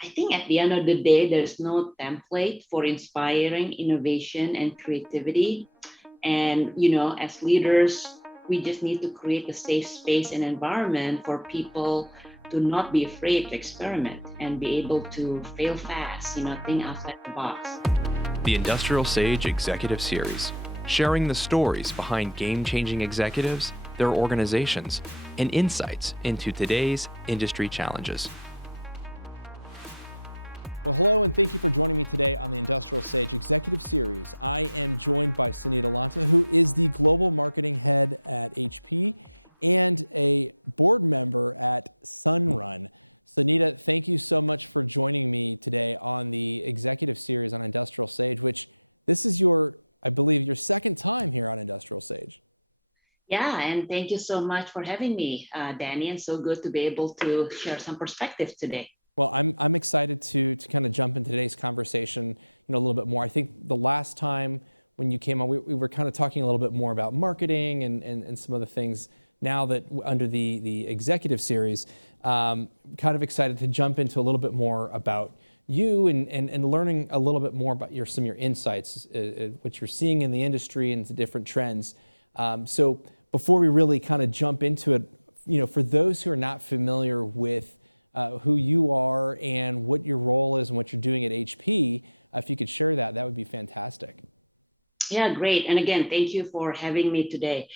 I think at the end of the day, there's no template for inspiring innovation and creativity. And, as leaders, we just need to create a safe space and environment for people to not be afraid to experiment and be able to fail fast, think outside the box. The Industrial Sage Executive Series, sharing the stories behind game-changing executives, their organizations, and insights into today's industry challenges. Well, hello, and thank you for joining me today on the Industrial Sage Executive Series. I am joined by Sonita Lontoh, who is the Global Marketing Head at HP and a board member at Sunrun. Sonita, thank you so much for joining me today on the Executive Series on Industrial Sage, which this is I believe, your second time here on Industrial Sage. Yeah, and thank you so much for having me, Danny, and so good to be able to share some perspective today. Well, I'm excited to kind of jump into today's conversation, a little bit more. I think the last time when you came on, we were kind of talking a little bit more about marketing and some other things. Now that under the executive series, kind of excited to jump into a little bit more about you and learning a little bit more about some of your insights, what you're seeing in the industry and the different trends. So before we really kind of jump into it, for those who are not familiar with who you are and what your role is and what you're doing at HP, if you could share that would be fantastic. Yeah, great. And again, thank you for having me today.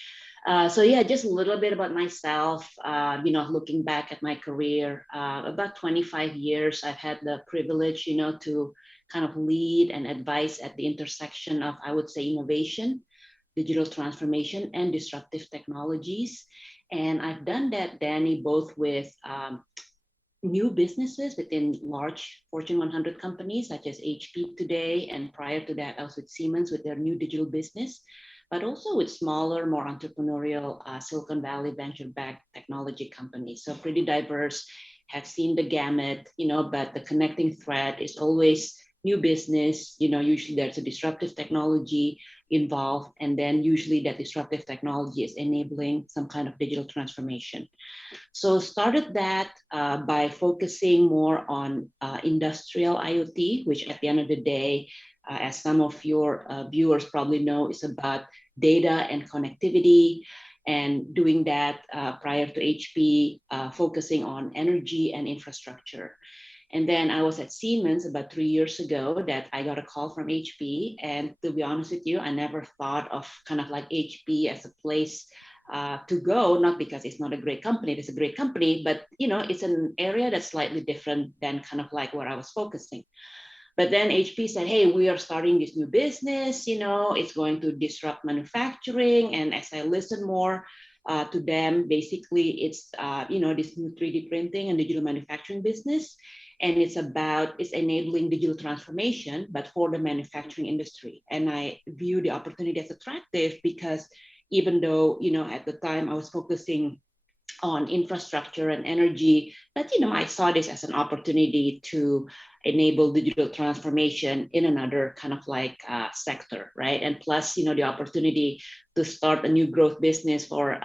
Just a little bit about myself, looking back at my career, about 25 years, I've had the privilege, to kind of lead and advise at the intersection of, I would say, innovation, digital transformation, and disruptive technologies. And I've done that, Danny, both with new businesses within large Fortune 100 companies such as HP today, and prior to that, I was with Siemens with their new digital business, but also with smaller, more entrepreneurial Silicon Valley venture-backed technology companies. So pretty diverse, have seen the gamut, but the connecting thread is always new business. Usually there's a disruptive technology involved, and then usually that disruptive technology is enabling some kind of digital transformation. So started that by focusing more on industrial IoT, which at the end of the day, as some of your viewers probably know, is about data and connectivity, and doing that prior to HP, focusing on energy and infrastructure. And then I was at Siemens about 3 years ago that I got a call from HP. And to be honest with you, I never thought of kind of like HP as a place to go, not because it's not a great company, it's a great company, but it's an area that's slightly different than kind of like where I was focusing. But then HP said, hey, we are starting this new business, it's going to disrupt manufacturing. And as I listened more to them, basically it's, this new 3D printing and digital manufacturing business. And it's enabling digital transformation, but for the manufacturing industry. And I view the opportunity as attractive because even though, at the time I was focusing on infrastructure and energy, but, I saw this as an opportunity to enable digital transformation in another kind of like sector, right? And plus, the opportunity to start a new growth business for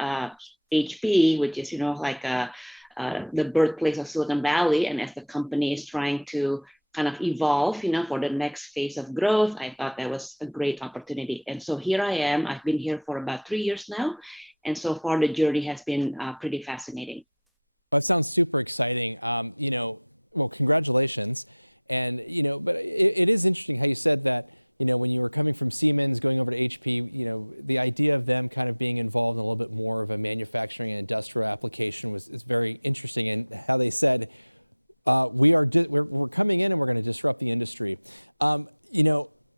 HP, which is, the birthplace of Silicon Valley. And as the company is trying to kind of evolve, for the next phase of growth, I thought that was a great opportunity. And so here I am. I've been here for about 3 years now. And so far, the journey has been pretty fascinating. Well, that sounds super exciting. Well, congratulations. And, but it is interesting how you said that, when you were coming from Siemens, going over to HP, the idea of them kind of being involved in a little bit more of a manufacturing and industrial application is very interesting. And how they said, we're coming in and we're going to disrupt the industry.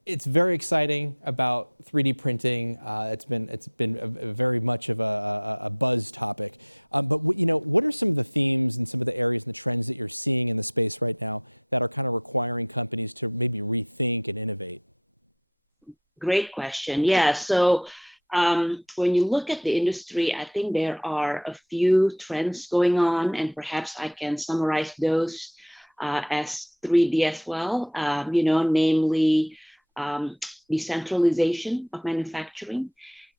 It's very exciting about 3D printing. It's been very much of a buzz topic. But what are some of the themes and some of the areas and the trends that you're seeing in the space right now that are kind of requiring companies to maybe rethink and innovate? Great question. Yeah. So when you look at the industry, I think there are a few trends going on, and perhaps I can summarize those as 3D as well, namely decentralization of manufacturing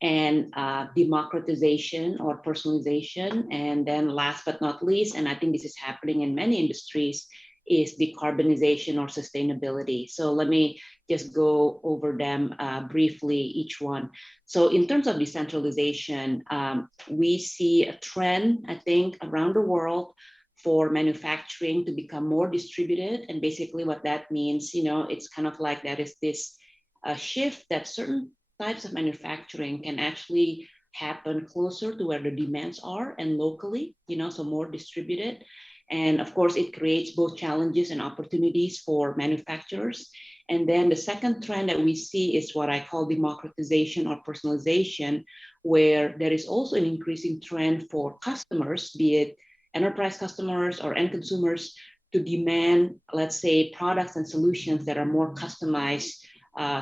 and democratization or personalization. And then last but not least, and I think this is happening in many industries, is decarbonization or sustainability. So let me just go over them briefly, each one. So in terms of decentralization, we see a trend, I think, around the world for manufacturing to become more distributed. And basically what that means, it's kind of like there is this shift that certain types of manufacturing can actually happen closer to where the demands are and locally, so more distributed. And of course, it creates both challenges and opportunities for manufacturers. And then the second trend that we see is what I call democratization or personalization, where there is also an increasing trend for customers, be it enterprise customers or end consumers, to demand, let's say, products and solutions that are more customized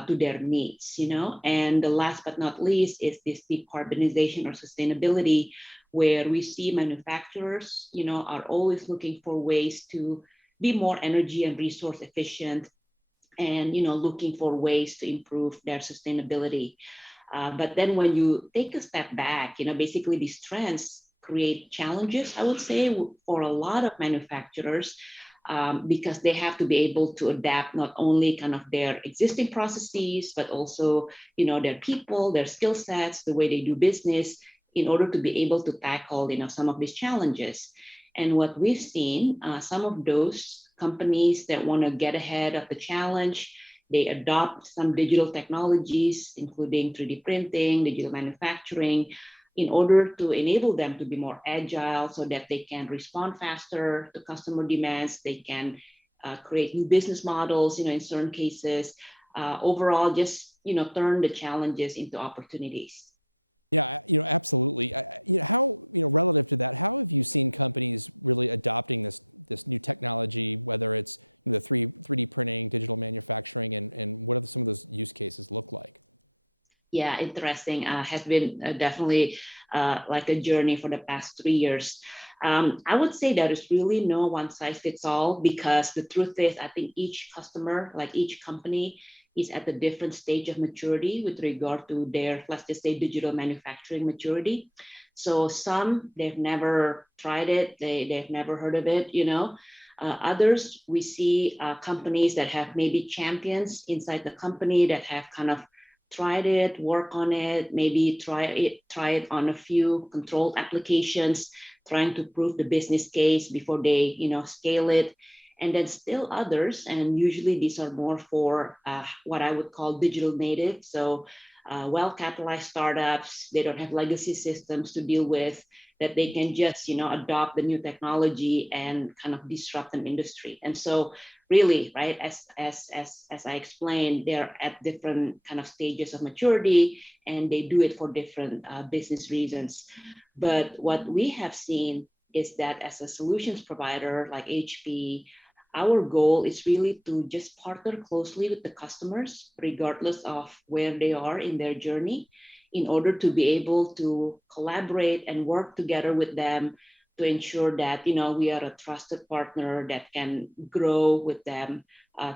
to their needs, And the last but not least is this decarbonization or sustainability, where we see manufacturers, are always looking for ways to be more energy and resource efficient, and looking for ways to improve their sustainability. But then when you take a step back, basically these trends create challenges, I would say, for a lot of manufacturers, because they have to be able to adapt not only kind of their existing processes, but also, their people, their skill sets, the way they do business, in order to be able to tackle, some of these challenges. And what we've seen, some of those companies that want to get ahead of the challenge, they adopt some digital technologies, including 3D printing, digital manufacturing, in order to enable them to be more agile so that they can respond faster to customer demands. They can create new business models, in certain cases, overall, just, turn the challenges into opportunities. Yeah, absolutely. How, relative to that, how have you seen companies really adopting this new technology, whether it's the 3D printing, digital manufacturing, and what do some of those use cases look like? Yeah, interesting. Has been definitely like a journey for the past 3 years. I would say there is really no one size fits all, because the truth is, I think each customer, like each company, is at a different stage of maturity with regard to their, let's just say, digital manufacturing maturity. So some, they've never tried it, they've never heard of it, Others, we see companies that have maybe champions inside the company that have kind of tried it, work on it, maybe try it on a few controlled applications, trying to prove the business case before they, scale it. And then still others, and usually these are more for what I would call digital native. So well-capitalized startups, they don't have legacy systems to deal with, that they can just, adopt the new technology and kind of disrupt an industry. And so really, right, as I explained, they're at different kind of stages of maturity, and they do it for different business reasons. But what we have seen is that as a solutions provider like HP, our goal is really to just partner closely with the customers, regardless of where they are in their journey, in order to be able to collaborate and work together with them to ensure that, we are a trusted partner that can grow with them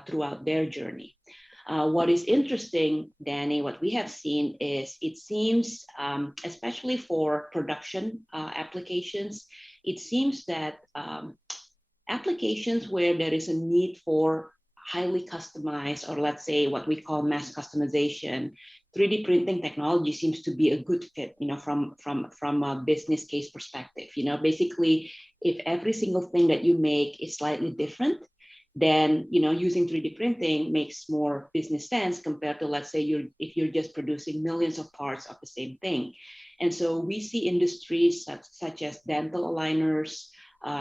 throughout their journey. What is interesting, Danny, what we have seen is, it seems, especially for production applications, it seems that applications where there is a need for highly customized, or let's say what we call mass customization, 3D printing technology seems to be a good fit, from a business case perspective. Basically, if every single thing that you make is slightly different, then, using 3D printing makes more business sense compared to, let's say, if you're just producing millions of parts of the same thing. And so we see industries such as dental aligners,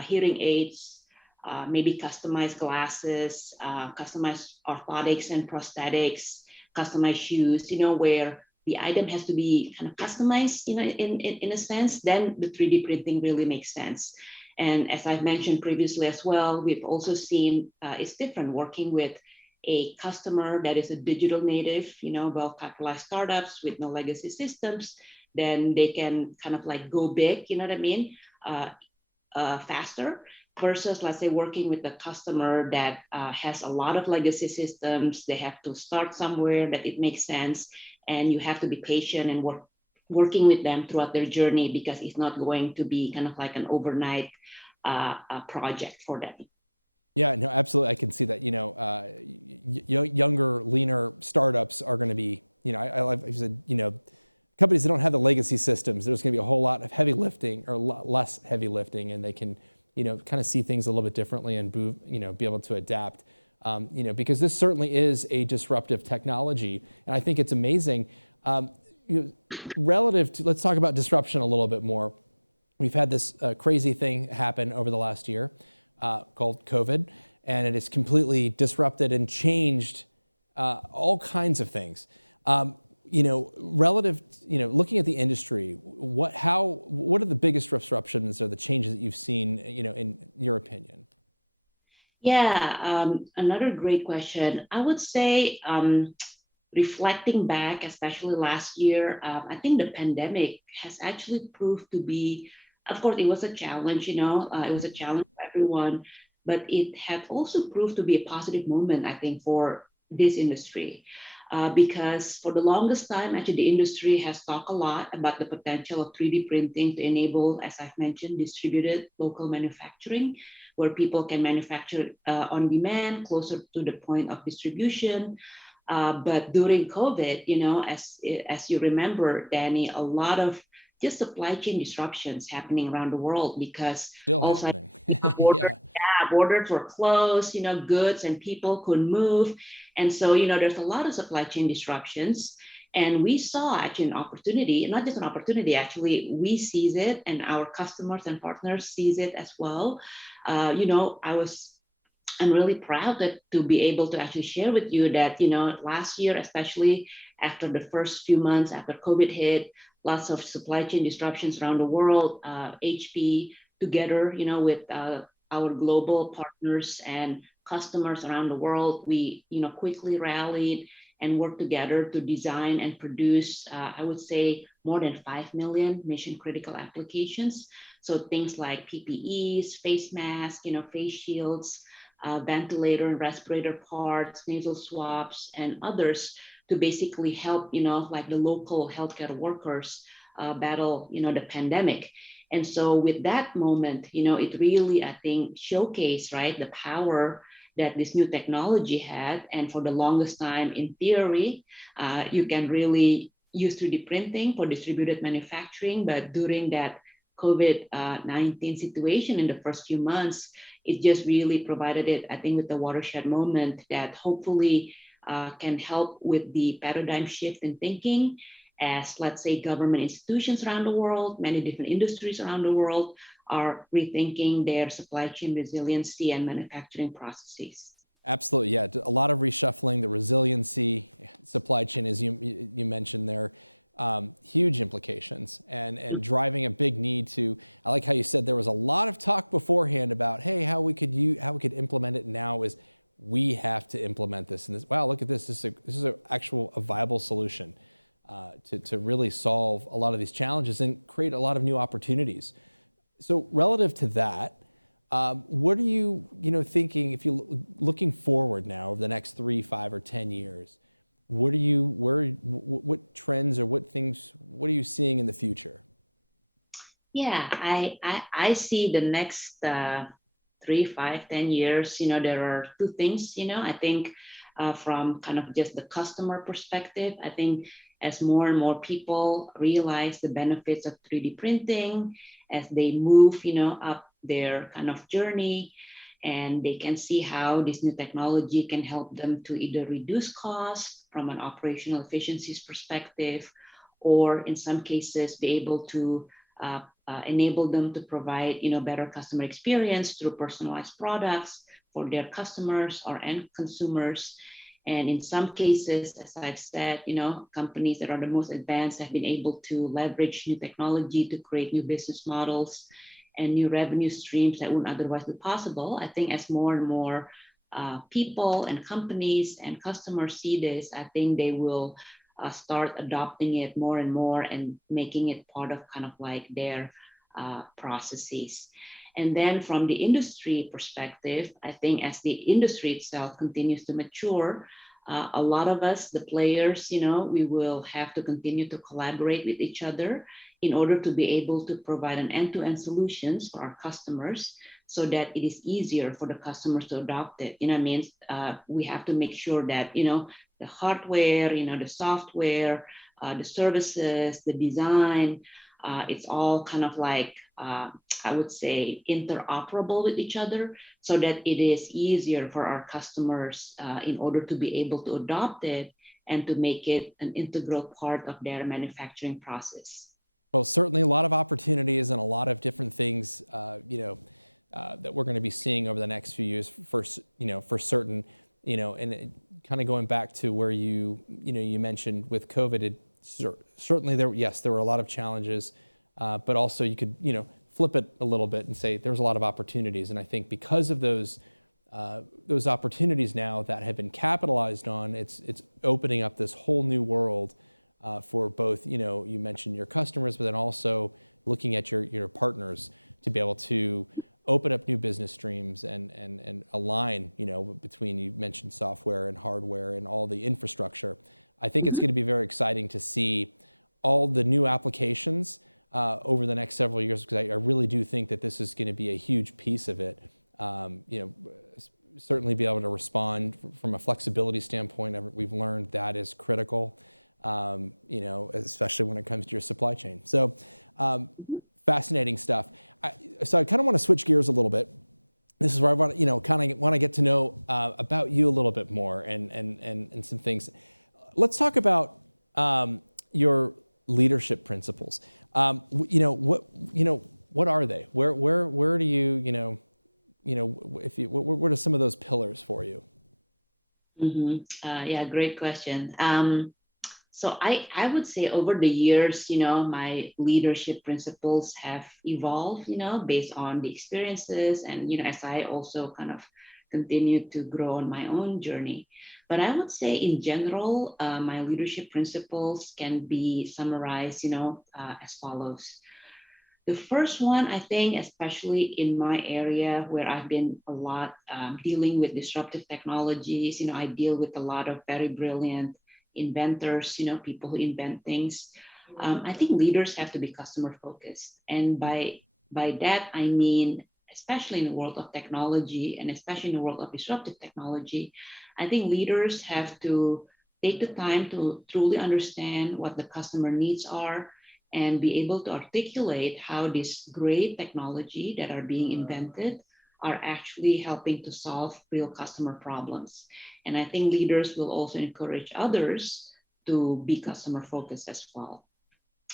hearing aids, maybe customized glasses, customized orthotics and prosthetics, customized shoes, where the item has to be kind of customized, in a sense, then the 3D printing really makes sense. And as I've mentioned previously as well, we've also seen it's different working with a customer that is a digital native, well-capitalized startups with no legacy systems. Then they can kind of like go big, faster, versus, let's say, working with a customer that has a lot of legacy systems. They have to start somewhere that it makes sense, and you have to be patient and working with them throughout their journey, because it's not going to be kind of like an overnight project for them. Yeah, no, absolutely. I can see that. Younger, leaner startups are going to be. I like you said. Companies that don't have the legacy systems, there's going to be a whole lot of heavy lifting or less heavy lifting, and they can, kind of see things a little bit differently and be able to adapt. Because this certainly is a disruptive technology, and I think it's amazing. Relative to, let's talk about disruption a little bit more. We've had this crazy thing happen over the last year called COVID, and it has completely disrupted and changed all kinds of things. Relative, looking at the industry, what are the biggest disruptions or the changes that you've seen, in your opinion? Yeah, another great question. I would say, reflecting back, especially last year, I think the pandemic has actually proved to be, of course, it was a challenge, it was a challenge for everyone, but it had also proved to be a positive moment, I think, for this industry. Because for the longest time, actually, the industry has talked a lot about the potential of 3D printing to enable, as I've mentioned, distributed local manufacturing, where people can manufacture on demand, closer to the point of distribution. But during COVID, as you remember, Danny, a lot of just supply chain disruptions happening around the world because Still also happening. borders, yeah, borders were closed, goods and people couldn't move. And so, there's a lot of supply chain disruptions. And we saw actually an opportunity, not just an opportunity, actually, we seize it and our customers and partners seize it as well. I'm really proud to be able to actually share with you that, last year, especially after the first few months after COVID hit, lots of supply chain disruptions around the world, HP together, with our global partners and customers around the world, we, quickly rallied and worked together to design and produce, I would say, more than 5 million mission critical applications. So things like PPEs, face masks, face shields, ventilator and respirator parts, nasal swabs, and others to basically help, like the local healthcare workers battle, the pandemic. And so with that moment, it really, I think, showcased, right, the power that this new technology had. And for the longest time, in theory, you can really use 3D printing for distributed manufacturing. But during that COVID-19 situation in the first few months, it just really provided it, I think, with the watershed moment that hopefully can help with the paradigm shift in thinking as, let's say, government institutions around the world, many different industries around the world are rethinking their supply chain resiliency and manufacturing processes. Absolutely, yeah. A lot of reshuffling, the resiliency, supply chain, as you mentioned there, huge implications and driving a big need to. I like how you said there was a lot of talk beforehand about, hey, how we could implement it. Now is we have to implement this, and this. Wow, look at this. This is a viable solution to really solve a lot of these challenges and create a lot of new opportunities. So relative to that, what are you thinking if you looking forward now over the next 3, 5, or 10 years? What trends or what are you seeing in the future? Yeah, I see the next 3, 5, 10 years. There are two things. I think from kind of just the customer perspective, I think as more and more people realize the benefits of 3D printing, as they move, up their kind of journey, and they can see how this new technology can help them to either reduce costs from an operational efficiencies perspective, or in some cases be able to enable them to provide better customer experience through personalized products for their customers or end consumers. And in some cases, as I've said, companies that are the most advanced have been able to leverage new technology to create new business models and new revenue streams that wouldn't otherwise be possible. I think as more and more people and companies and customers see this, I think they will start adopting it more and more and making it part of kind of like their processes. And then from the industry perspective, I think as the industry itself continues to mature, a lot of us, the players, we will have to continue to collaborate with each other in order to be able to provide an end-to-end solutions for our customers so that it is easier for the customers to adopt it. We have to make sure that, the hardware, the software, the services, the design, it's all kind of like, I would say, interoperable with each other so that it is easier for our customers in order to be able to adopt it and to make it an integral part of their manufacturing process. Well, certainly a lot of opportunities and a lot of different things, that we're going to be seeing over the next few years for certain, and kind of going back to where you mentioned with COVID, certainly there were a lot of challenges, but also you could, flip it a little bit and say there's a lot of opportunities. And I think because of those opportunities now that have been capitalized on, it's opening up this whole new world for both, you mentioned your customers, but then also looking at your partners to be able to open up new business streams and align, between, you mentioned software and hardware and all the infrastructure. I think it's going to be very exciting to see all the new applications over the next several years, because I really do think that this is going to be a huge piece of it. Certainly be able to respond from a flexibility standpoint. We've learned that is critical, especially when it comes to your supply chain. So fascinating stuff. So I kind of want to switch gears a little bit. This is where I want to get to know about you a little bit more and some things. Let's talk about your leadership principles. What are they? Where do you, what are some of those pillars for you? Yeah, great question. So I would say over the years, my leadership principles have evolved, based on the experiences and, as I also kind of continue to grow on my own journey. But I would say in general, my leadership principles can be summarized, as follows. The first one, I think, especially in my area where I've been a lot dealing with disruptive technologies, I deal with a lot of very brilliant inventors, people who invent things. I think leaders have to be customer focused. And by that, I mean, especially in the world of technology and especially in the world of disruptive technology, I think leaders have to take the time to truly understand what the customer needs are and be able to articulate how this great technology that are being invented are actually helping to solve real customer problems. And I think leaders will also encourage others to be customer focused as well.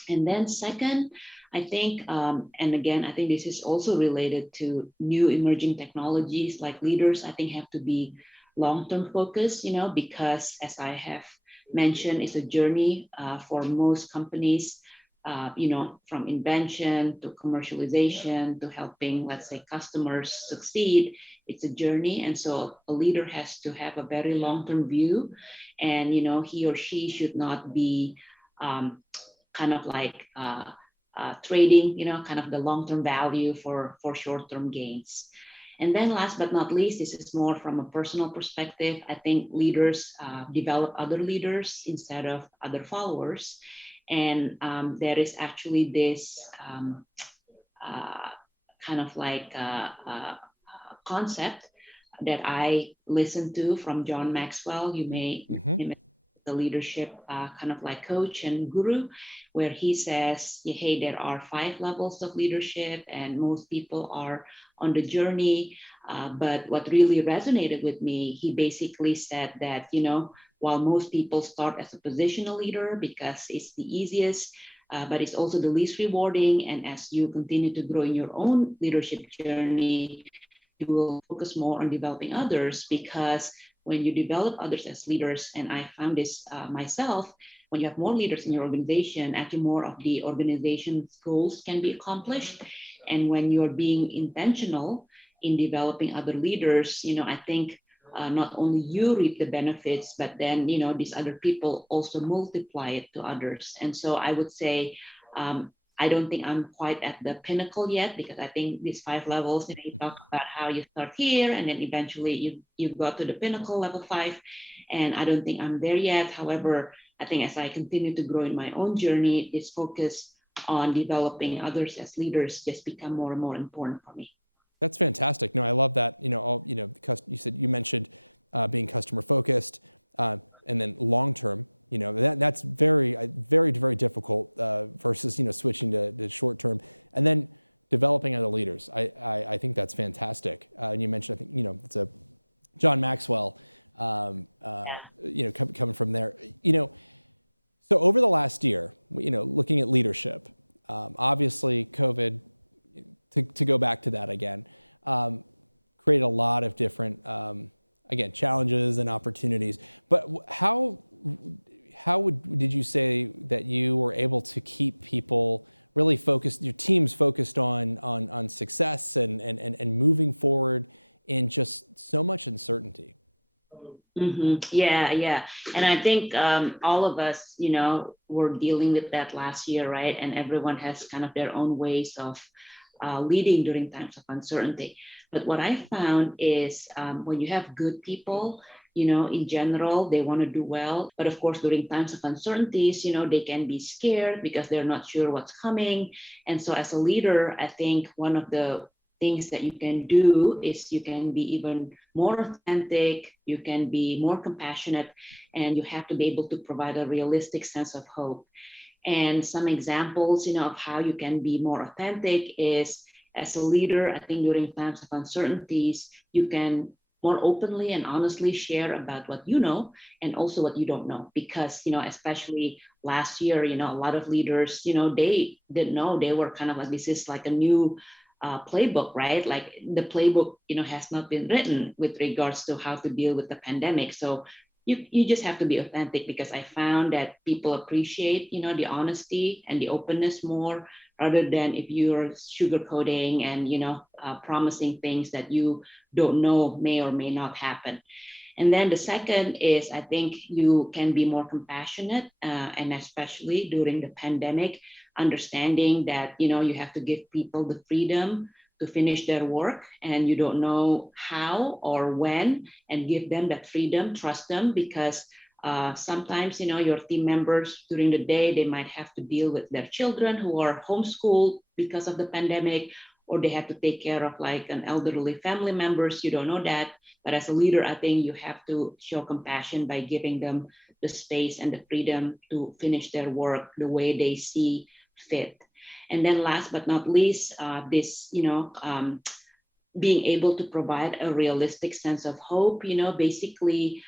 And then second, I think, and again, I think this is also related to new emerging technologies, like leaders, I think have to be long-term focused, because as I have mentioned, it's a journey for most companies, from invention to commercialization to helping, let's say, customers succeed. It's a journey. And so a leader has to have a very long-term view, and, he or she should not be kind of like trading, kind of the long-term value for short-term gains. And then last but not least, this is more from a personal perspective. I think leaders develop other leaders instead of other followers. And there is actually this kind of like concept that I listened to from John Maxwell. You may the leadership kind of like coach and guru, where he says, hey, there are 5 levels of leadership and most people are on the journey. But what really resonated with me, he basically said that, while most people start as a positional leader because it's the easiest, but it's also the least rewarding. And as you continue to grow in your own leadership journey, you will focus more on developing others, because when you develop others as leaders, and I found this myself, when you have more leaders in your organization, actually more of the organization's goals can be accomplished. And when you're being intentional in developing other leaders, I think not only you reap the benefits, but then, these other people also multiply it to others. And so I would say, I don't think I'm quite at the pinnacle yet, because I think these 5 levels, you talk about how you start here and then eventually you got to the pinnacle, level 5. And I don't think I'm there yet. However, I think as I continue to grow in my own journey, this focus on developing others as leaders just become more and more important for me. That's fantastic. No, I love that. You said you mentioned being customer focused, and then long term. That's very, very difficult versus switching to short term, and then developing other leaders. I think that's fantastic. And you mentioned, I think it's a John Maxwell. Coming from there. So over the last year, looking at leadership, obviously COVID. To go back to that again, create a lot of different, again, challenges and opportunities. But how did you say that you were able to keep people really focused, your teams focused on success and moving forward in just so much uncertainty? Mm-hmm. Yeah. And I think all of us, were dealing with that last year, right? And everyone has kind of their own ways of leading during times of uncertainty. But what I found is when you have good people, in general, they want to do well. But of course, during times of uncertainties, they can be scared because they're not sure what's coming. And so as a leader, I think one of the things that you can do is you can be even more authentic, you can be more compassionate, and you have to be able to provide a realistic sense of hope. And some examples, of how you can be more authentic is, as a leader, I think during times of uncertainties, you can more openly and honestly share about what you know and also what you don't know. Because, especially last year, a lot of leaders, they didn't know. They were kind of like, this is like a new playbook, right? Like the playbook, has not been written with regards to how to deal with the pandemic. So you just have to be authentic, because I found that people appreciate, the honesty and the openness more, rather than if you're sugarcoating and, promising things that you don't know may or may not happen. And then the second is, I think you can be more compassionate, and especially during the pandemic, understanding that, you have to give people the freedom to finish their work, and you don't know how or when, and give them that freedom, trust them, because sometimes, your team members during the day, they might have to deal with their children who are homeschooled because of the pandemic, or they have to take care of like an elderly family members. You don't know that. But as a leader, I think you have to show compassion by giving them the space and the freedom to finish their work the way they see fit. And then last but not least, being able to provide a realistic sense of hope, basically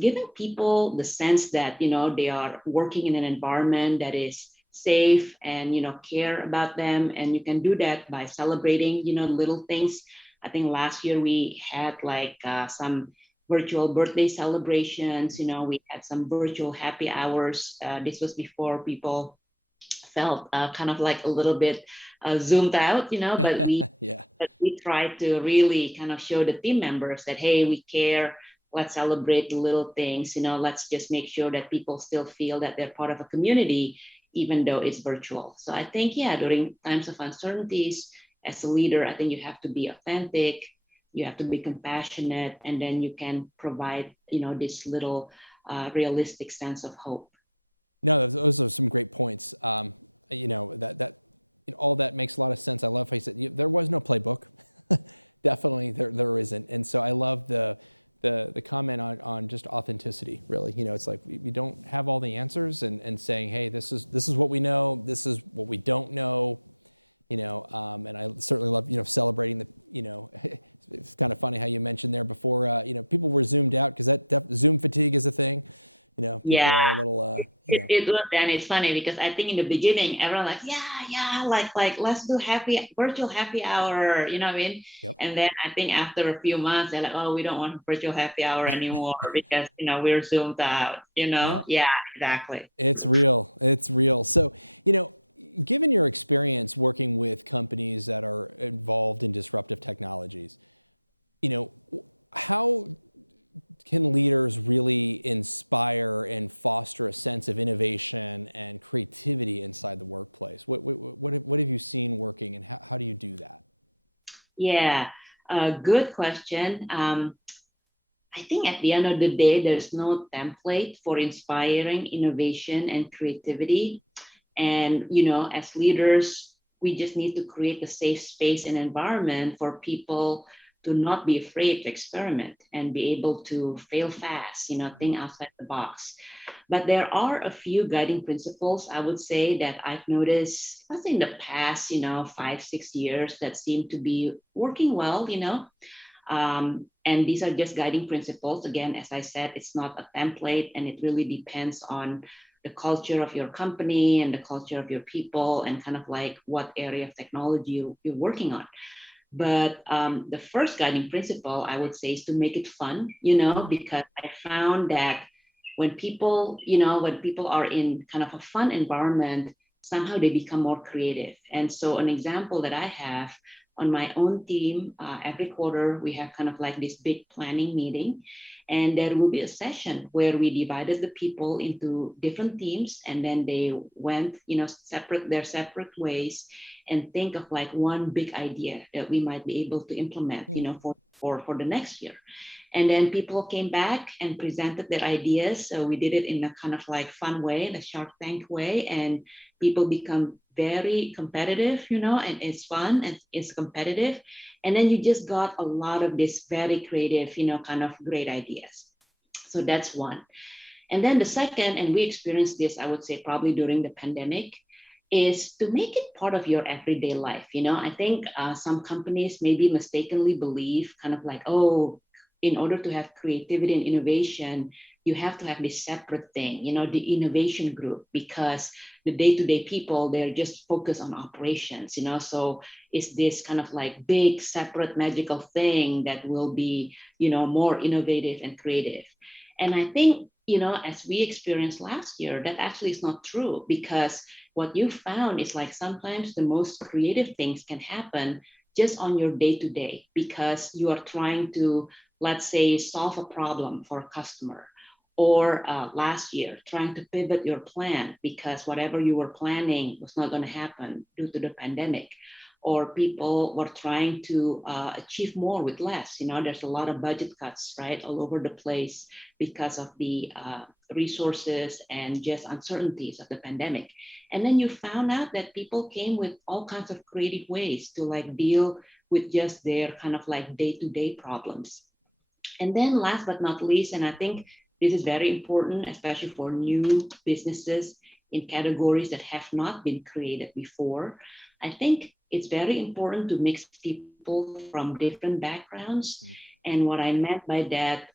giving people the sense that, they are working in an environment that is safe and, care about them. And you can do that by celebrating, little things. I think last year we had like some virtual birthday celebrations, we had some virtual happy hours. This was before people felt kind of like a little bit zoomed out, but we yeah. but we tried to really kind of show the team members that, hey, we care. Let's celebrate the little things, let's just make sure that people still feel that they're part of a community, even though it's virtual. So I think, during times of uncertainties, as a leader, I think you have to be authentic, you have to be compassionate, and then you can provide, this little realistic sense of hope. No, those are some great points. That all that makes a lot of sense. I love how you said there was no playbook. Definitely, there isn't. And so I love the comment on just authenticity. Really, it's like we don't have all the answers, and saying, hey, this is what we know. This is what we don't know. And I certainly love celebrating the. It's kind of funny how you mentioned there before. People were zoomed out because that Zoom fatigue is a thing. People are a little, It was, and it's funny because I think in the beginning, everyone like, like let's do virtual happy hour, you know what I mean? Yep. And then I think after a few months, they're like, oh, we don't want virtual happy hour anymore because, we're zoomed out, Yep. Yeah, exactly. It's real. So, given your experience working with companies that are involved in disruptive technologies, how can leaders really inspire and foster a sense of innovation and creativity inside the workplace? What have you seen working, and how do you do that? Yeah, good question. I think at the end of the day, there's no template for inspiring innovation and creativity. And, as leaders, we just need to create a safe space and environment for people to not be afraid to experiment and be able to fail fast, think outside the box. But there are a few guiding principles, I would say, that I've noticed, let's say in the past, 5, 6 years that seem to be working well. And these are just guiding principles. Again, as I said, it's not a template, and it really depends on the culture of your company and the culture of your people and kind of like what area of technology you're working on. But the first guiding principle I would say is to make it fun, because I found that when people are in kind of a fun environment, somehow they become more creative. And so an example that I have on my own team, every quarter we have kind of like this big planning meeting, and there will be a session where we divided the people into different teams, and then they went, their separate ways, and think of like one big idea that we might be able to implement, for the next year. And then people came back and presented their ideas. So we did it in a kind of like fun way, the Shark Tank way, and people become very competitive, and it's fun and it's competitive. And then you just got a lot of this very creative, kind of great ideas. So that's one. And then the second, and we experienced this, I would say probably during the pandemic, is to make it part of your everyday life. I think some companies maybe mistakenly believe kind of like, oh, in order to have creativity and innovation, you have to have this separate thing, the innovation group, because the day-to-day people, they're just focused on operations, so it's this kind of like big, separate, magical thing that will be, more innovative and creative. And I think, as we experienced last year, that actually is not true, because what you found is like sometimes the most creative things can happen just on your day-to-day, because you are trying to, let's say, solve a problem for a customer, or last year trying to pivot your plan because whatever you were planning was not going to happen due to the pandemic, or people were trying to achieve more with less. There's a lot of budget cuts, right, all over the place because of the resources and just uncertainties of the pandemic. And then you found out that people came with all kinds of creative ways to like deal with just their kind of like day-to-day problems. And then last but not least, and I think this is very important, especially for new businesses in categories that have not been created before, I think it's very important to mix people from different backgrounds. And what I meant by that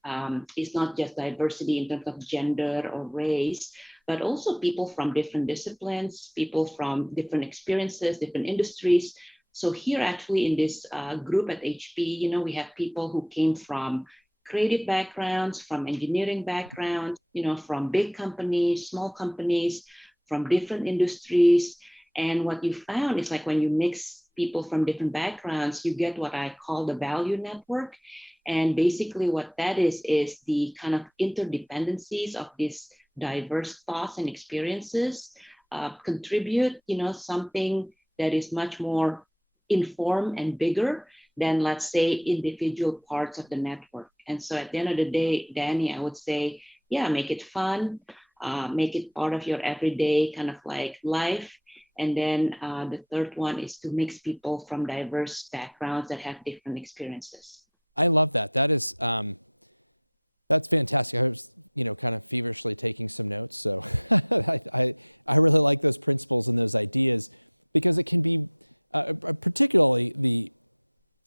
is not just diversity in terms of gender or race, but also people from different disciplines, people from different experiences, different industries. So here actually in this group at HP, we have people who came from creative backgrounds, from engineering backgrounds, from big companies, small companies, from different industries. And what you found is like when you mix people from different backgrounds, you get what I call the value network. And basically what that is the kind of interdependencies of these diverse thoughts and experiences contribute, something that is much more informed and bigger than, let's say, individual parts of the network. And so at the end of the day, Danny, I would say, yeah, make it fun, make it part of your everyday kind of like life. And then the third one is to mix people from diverse backgrounds that have different experiences. I love that. That is, that's fantastic. I was, kind of feverishly taking some notes. So I really like those principles and those ideas, because it can be, particularly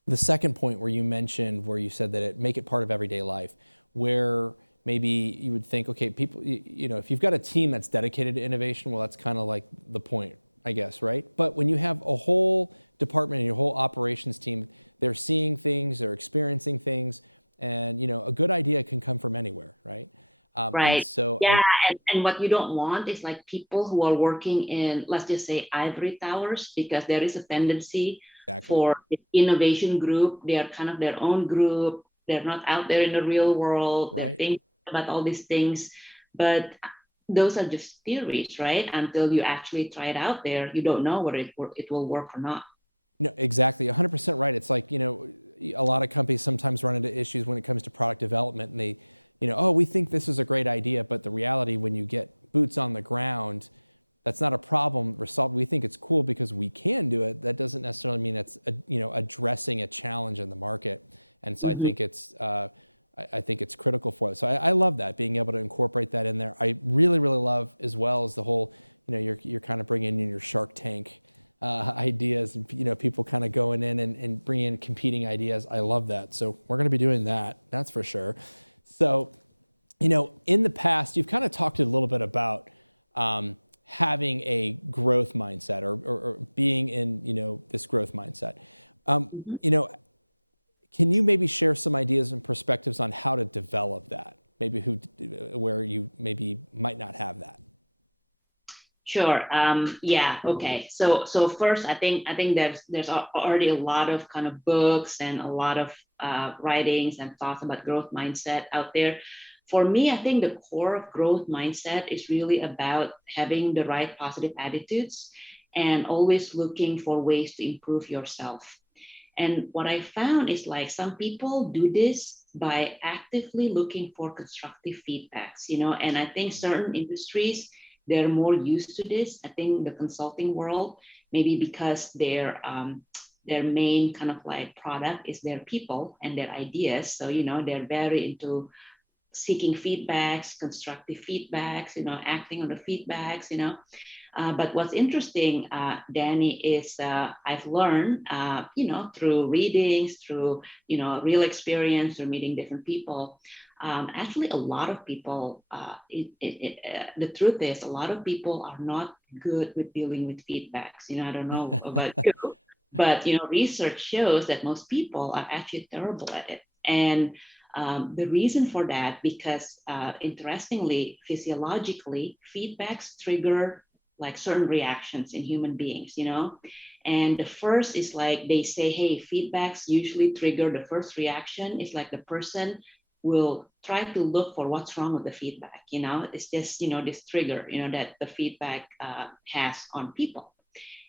the second point where you mentioned, where you said that it make it part of everyday life, where maybe you would think, okay, people, if you've got a team that's dedicated to innovation, well, that's kind of like the point, I guess, right? But when you have a whole department and your whole operations team, they're seeing things, they're experiencing things, and a good idea can come from anywhere, right? Right. So yeah, and what you don't want is like people who are working in, let's just say, ivory towers, because there is a tendency for the innovation group. They are kind of their own group. They're not out there in the real world. They're thinking about all these things, but those are just theories, right? Until you actually try it out there, you don't know whether it will work or not. No, exactly, 100% right. It's like, a lot of companies sometimes run into issues when it comes to product development, and they, oh, we think this is a great idea, but the reality when you get boots on the ground, that's not a problem we're solving. We think it's cool because we can do it. That doesn't necessarily mean it's addressing a challenge in the market. And so I think it's critical for us. So I love that, being able to incorporate that in there. I really, really love as well as the whole, you're kind of bringing in your Shark Tank ideas, and people kind of going in and bringing in competing ideas. I love that. So we're going to be doing that. That's for sure. So, in the past, you've kind of talked a little bit about having a growth mindset or being in, this growth mindset. Can you maybe share some ideas and perspectives on how to develop that? Maybe where you maybe might not have that. Sure. Yeah. Okay. So first, I think there's already a lot of kind of books and a lot of writings and thoughts about growth mindset out there. For me, I think the core of growth mindset is really about having the right positive attitudes and always looking for ways to improve yourself. And what I found is like some people do this by actively looking for constructive feedbacks, and I think certain industries, they're more used to this. I think the consulting world, maybe because their main kind of like product is their people and their ideas. So, they're very into seeking feedbacks, constructive feedbacks, acting on the feedbacks, But what's interesting, Danny, is I've learned, through readings, through, real experience, through meeting different people. Actually, a lot of people, the truth is, a lot of people are not good with dealing with feedbacks. I don't know about you, but, research shows that most people are actually terrible at it. And the reason for that, because interestingly, physiologically, feedbacks trigger like certain reactions in human beings, And the first is like they say, hey, feedbacks usually trigger the first reaction. It's like the person will try to look for what's wrong with the feedback. It's just, this trigger, that the feedback has on people.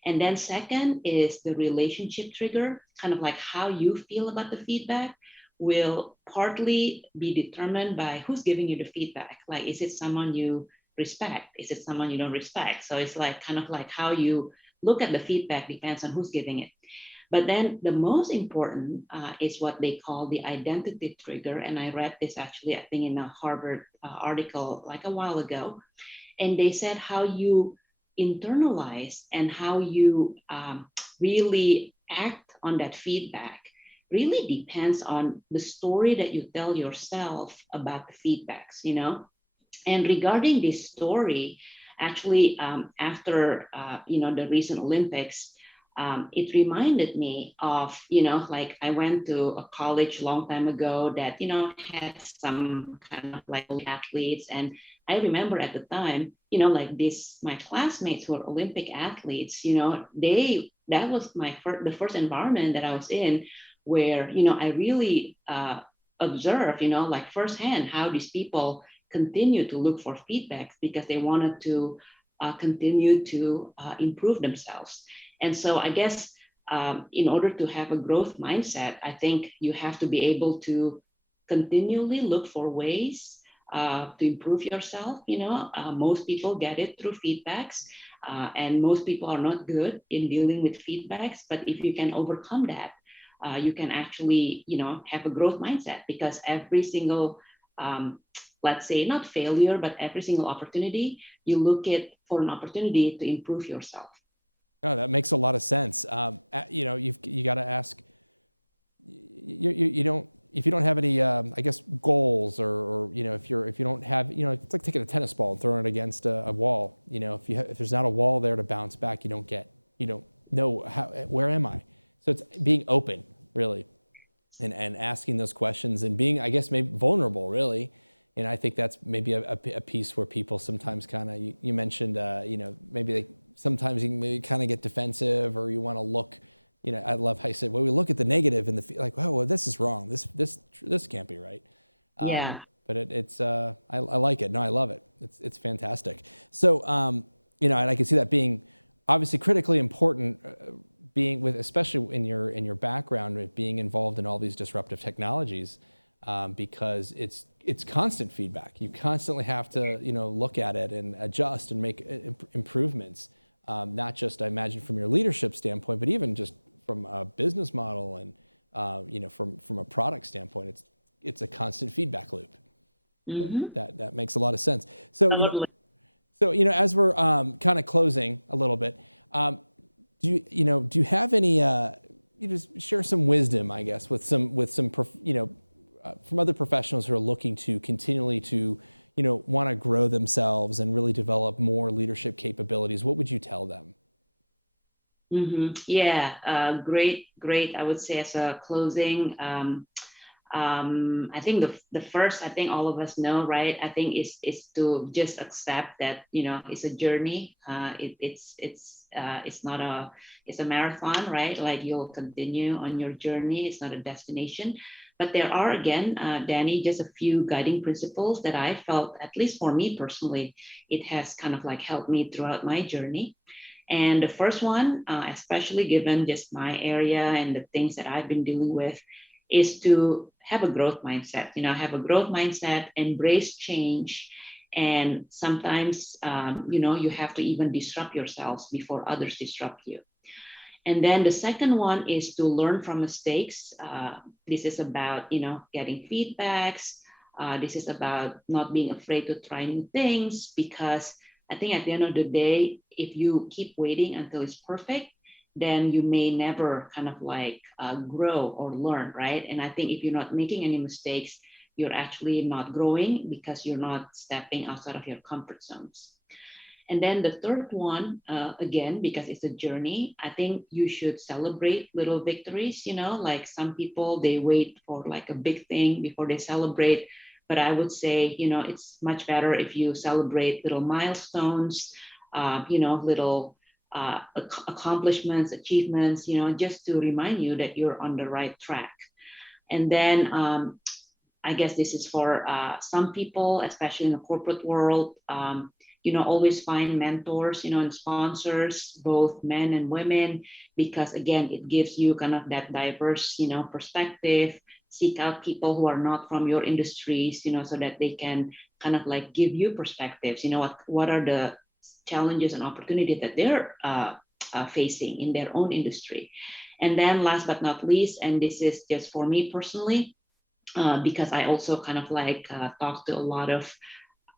And then second is the relationship trigger, kind of like how you feel about the feedback will partly be determined by who's giving you the feedback. Like, is it someone you respect? Is it someone you don't respect? So it's like kind of like how you look at the feedback depends on who's giving it. But then the most important is what they call the identity trigger. And I read this actually, I think in a Harvard article like a while ago. And they said how you internalize and how you really act on that feedback really depends on the story that you tell yourself about the feedbacks, And regarding this story, actually, after, the recent Olympics, it reminded me of, like I went to a college a long time ago that, had some kind of like athletes. And I remember at the time, like my classmates who were Olympic athletes, that was the first environment that I was in where, I really observed, like firsthand how these people continue to look for feedbacks because they wanted to continue to improve themselves. And so I guess in order to have a growth mindset, I think you have to be able to continually look for ways to improve yourself. Most people get it through feedbacks, and most people are not good in dealing with feedbacks. But if you can overcome that, you can actually, have a growth mindset because every single, let's say not failure, but every single opportunity, you look at for an opportunity to improve yourself. Oh, that makes a lot of sense. You got to ask. If you don't have any, I guess, goals, or if you don't have, it's like taking a tennis ball and throwing it against a wall. If there's not a wall there to bounce back, you don't know where am I. So it's being open, really, and asking those questions and being, I guess, maybe vulnerable, really. And I think that's maybe a piece where people sometimes kind of, you mentioned, maybe sometimes you maybe kind of get defensive, or you want to look, I love how you said, well, we look at the negative and like, oh, well, this is wrong. This can't be right. Yeah. But it's, I like it. No, I love it. It's fantastic. So, and I can see that being obviously critically important, being with, especially in your background, being involved in all these disruptive technologies. because it's constant feedback. You constantly have to look at it and adjust and make improvements, not just, I imagine, from your leadership standpoint, but even just from a business model and from a product standpoint. It's a constant feedback loop. Mm-hmm. That makes a lot of sense. So Totally. As we're kind of closing a little bit, do you have any you just share some wisdom, I guess, with some from other professionals who are looking to continually to want to grow themselves and really develop more leadership capabilities? What would you tell them? Mm-hmm. Yeah, great. I would say as a closing, I think the first, I think all of us know, right? I think is to just accept that it's a journey. It's not it's a marathon, right? Like you'll continue on your journey. It's not a destination. But there are, again, Danny, just a few guiding principles that I felt, at least for me personally, it has kind of like helped me throughout my journey. And the first one, especially given just my area and the things that I've been dealing with, is to have a growth mindset. Have a growth mindset, embrace change, and sometimes, you have to even disrupt yourselves before others disrupt you. And then the second one is to learn from mistakes. This is about, getting feedbacks. This is about not being afraid to try new things, because I think at the end of the day, if you keep waiting until it's perfect, then you may never kind of like grow or learn, right? And I think if you're not making any mistakes, you're actually not growing because you're not stepping outside of your comfort zones. And then the third one, again, because it's a journey, I think you should celebrate little victories. Like some people, they wait for like a big thing before they celebrate. But I would say, it's much better if you celebrate little milestones, little accomplishments, achievements, just to remind you that you're on the right track. And then I guess this is for some people, especially in the corporate world, always find mentors, and sponsors, both men and women, because again, it gives you kind of that diverse, perspective. Seek out people who are not from your industries, so that they can kind of like give you perspectives. What are the challenges and opportunities that they're facing in their own industry. And then last but not least, and this is just for me personally, because I also kind of like talk to a lot of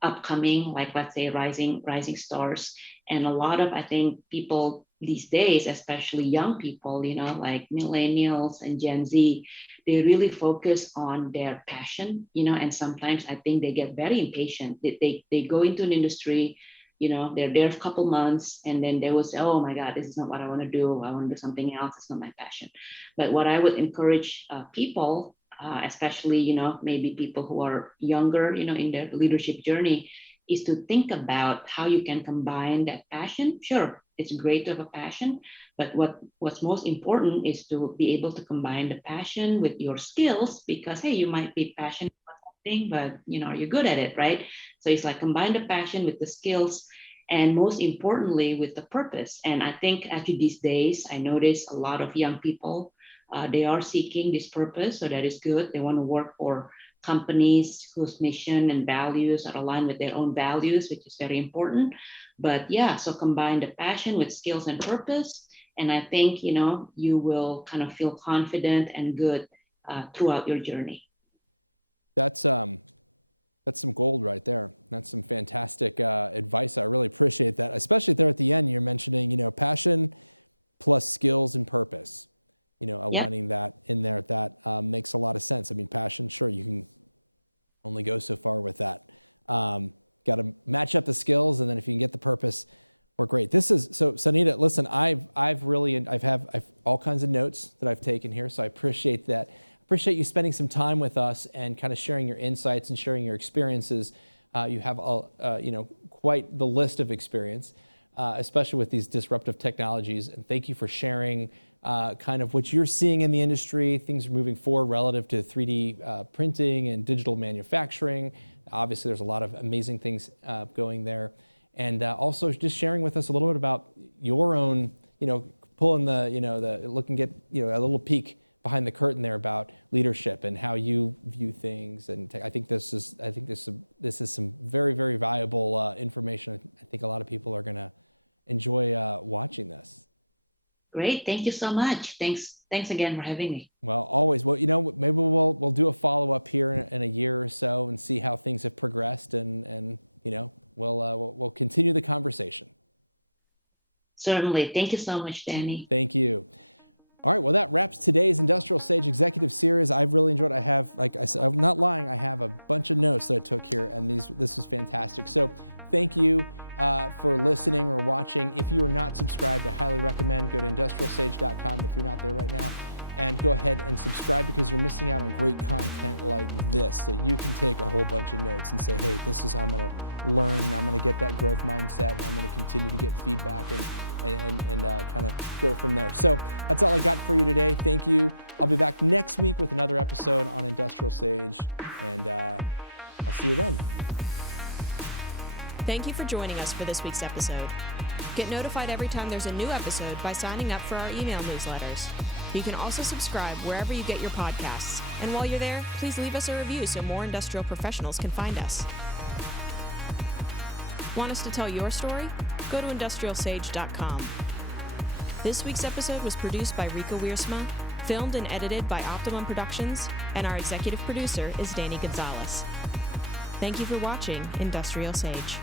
upcoming, like let's say rising stars, and a lot of, I think, people these days, especially young people, like millennials and Gen Z, they really focus on their passion, and sometimes I think they get very impatient. They go into an industry, they're there a couple months, and then they will say, oh my God, this is not what I want to do. I want to do something else. It's not my passion. But what I would encourage people, especially, maybe people who are younger, in their leadership journey, is to think about how you can combine that passion. Sure, it's great to have a passion, but what's most important is to be able to combine the passion with your skills, because, hey, you might be passionate about something, but, you're good at it, right? So it's like combine the passion with the skills, and most importantly, with the purpose. And I think actually these days, I notice a lot of young people, they are seeking this purpose, so that is good. They want to work for companies whose mission and values are aligned with their own values, which is very important. But yeah, so combine the passion with skills and purpose, and I think you will kind of feel confident and good throughout your journey. That's some gold right there. That's some fantastic advice. I really appreciate that, especially there at the end. You're mentioning passion plus skills and purpose. Aligning that in there, that makes a lot of sense. I mean, passion, sure, you can only go so far with that. Got to match up the skills, and then if you can get the purpose, we're great. This is so, Sonita. Listen, I've all kinds of notes that I've taken here, so I appreciate that. Appreciate you spending some time with us and kind of sharing your insights and sharing your experiences. You have quite the list of experience, especially with these disruptive technologies. And thank you for sharing kind of what you're seeing in the industry. Things are moving forward relative to 3D printing and digital manufacturing. Obviously, there's a lot of amazing things going there. And also just sharing with us a little bit about your own, pulling the, looking at, a little peek behind the curtain there about leadership and how you view things. And I think this is some very, very valuable information. I think a lot of people are going to enjoy watching this. Great. Thank you so much. Thanks again for having me. Well, always. Well, maybe we'll do a follow-up here in a year or so and see how things have progressed, and we'll continue the conversation. Certainly. Thank you so much, Danny. Thank you. All right. Well, that wraps today's Industrial Sage Executive Series. I've really enjoyed it. I have, like I said, I'm not lying. I have a bunch of notes that I took here, and this was fantastic. So thank you for listening or watching. If you are not subscribed, I highly recommend go to IndustrialSage.com if you're not there right now, and go ahead and subscribe, because you're missing out on great content like this. So you can take a whole bunch of notes and say, hey, this is how I'm going to learn. I'm going to get that growth mindset, and I'm going to continue to get feedback and kind of go from there. So that's all I got for you today. Thank you. I'll be back next week with another episode on Industrial Sage, and I'll see you then. Thank you for joining us for this week's episode. Get notified every time there's a new episode by signing up for our email newsletters. You can also subscribe wherever you get your podcasts. And while you're there, please leave us a review so more industrial professionals can find us. Want us to tell your story? Go to IndustrialSage.com. This week's episode was produced by Rika Wiersma, filmed and edited by Optimum Productions, and our executive producer is Danny Gonzalez. Thank you for watching Industrial Sage.